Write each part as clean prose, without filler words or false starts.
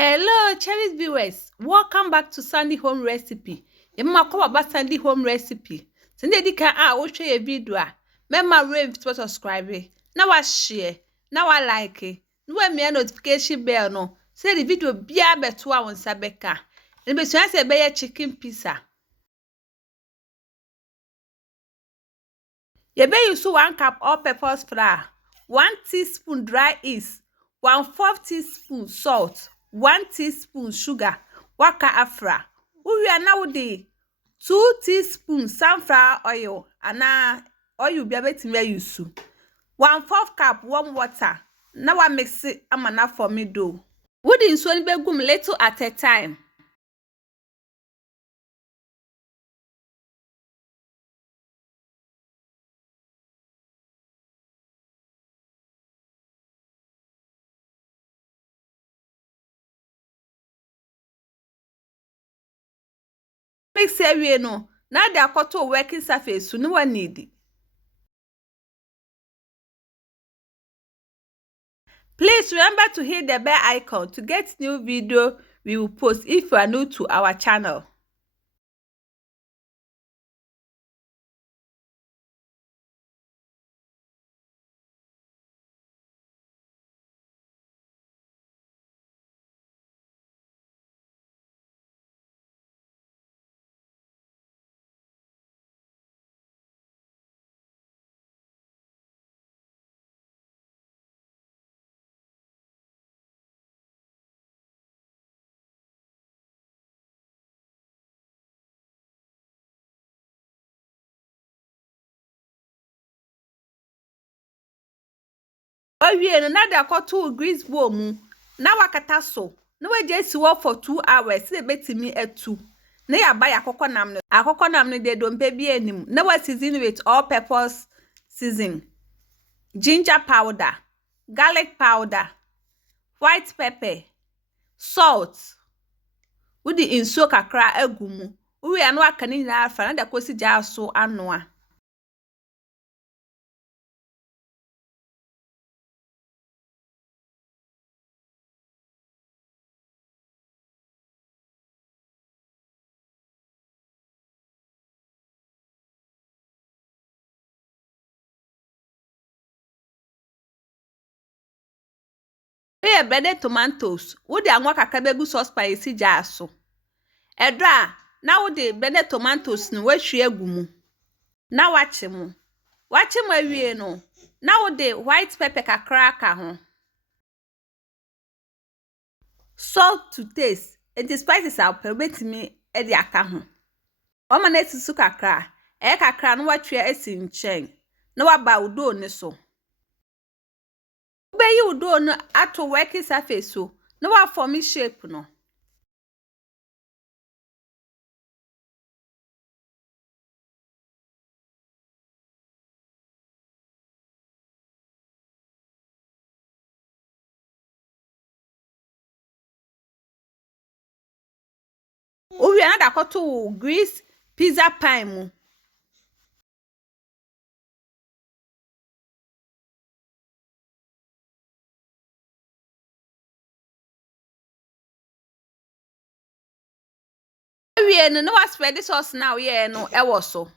Hello, cherished viewers. Welcome back to Sandy Home Recipe. Yemma ko baba Sandy Home Recipe. Sende di kan wo hwe ye video a. Memma rave to subscribe. Na wa share, na wa like. Na wa me notification bell no. Say the video bia beto a won sabeka. Ne be suan se be ye chicken pizza. Ye be use 1 cup all-purpose flour, 1 teaspoon dry yeast, 1/4 teaspoon salt, 1 teaspoon sugar, waka afra. Uwi na wode 2 teaspoon sunflower oil ana oil bia betime use. 1/4 cup warm water. Na wa mix it amana for me do. Wodi nso ni begum little at a time. Mix ewie no na de akoto working surface no wa need. Please remember to hit the bell icon to get new video we will post if you are new to our channel. Owie no na de akoto grease bowl mu na wakata so na waje si wo for 2 hours se betimi atu na ya ba ya akokonam no de dompe bi anim na wa season with all purpose season, ginger powder, garlic powder, white pepper, salt. Wudi insuo kakra agumu uwi anu aka ni na afa na de kosi ja so anoa. Eye breaded tomatoes, wodi anwa kakra begu sauce pan esi ja so. Edra na wodi breaded tomatoes ni wahwie agumu. Na wachi mu. Wachi mu awie no, na wodi white pepper kakra aka ho. Salt to taste. And the spices are betimi e di aka ho. O ma na susu kakra, kakra no watwe esi nchen. Na waba udo ni so. Ube yi udo no ato working surface so. Na wa form shape no. Uwi na da koto grease pizza pan mu. Awie no wa spread sauce na we no ewo so.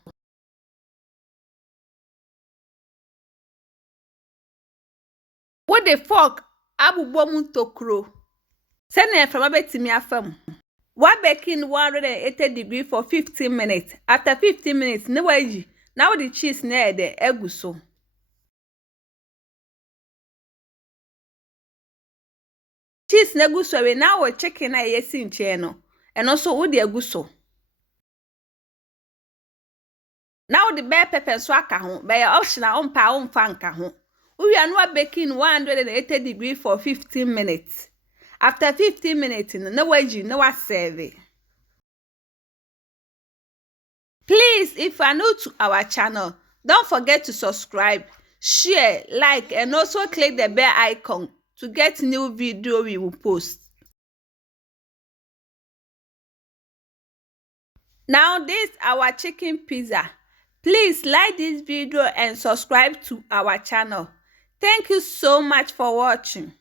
With the fork abubbo mu tokro. Se na eframa betimi afam. Wa baking 180 degrees for 15 minutes. After 15 minutes, na waji. Now the cheese na ede egu so. Cheese na egu so we now we chicken na yesi nche no. Eno so wo de egu so. Now the bell pepper so aka ho. Be optional omfa nka ho. We are now baking 180 degrees for 15 minutes. After 15 minutes, na waji na wa serve. Please, if you are new to our channel, don't forget to subscribe, share, like, and also click the bell icon to get new video we will post. Now, this is our chicken pizza. Please like this video and subscribe to our channel. Thank you so much for watching.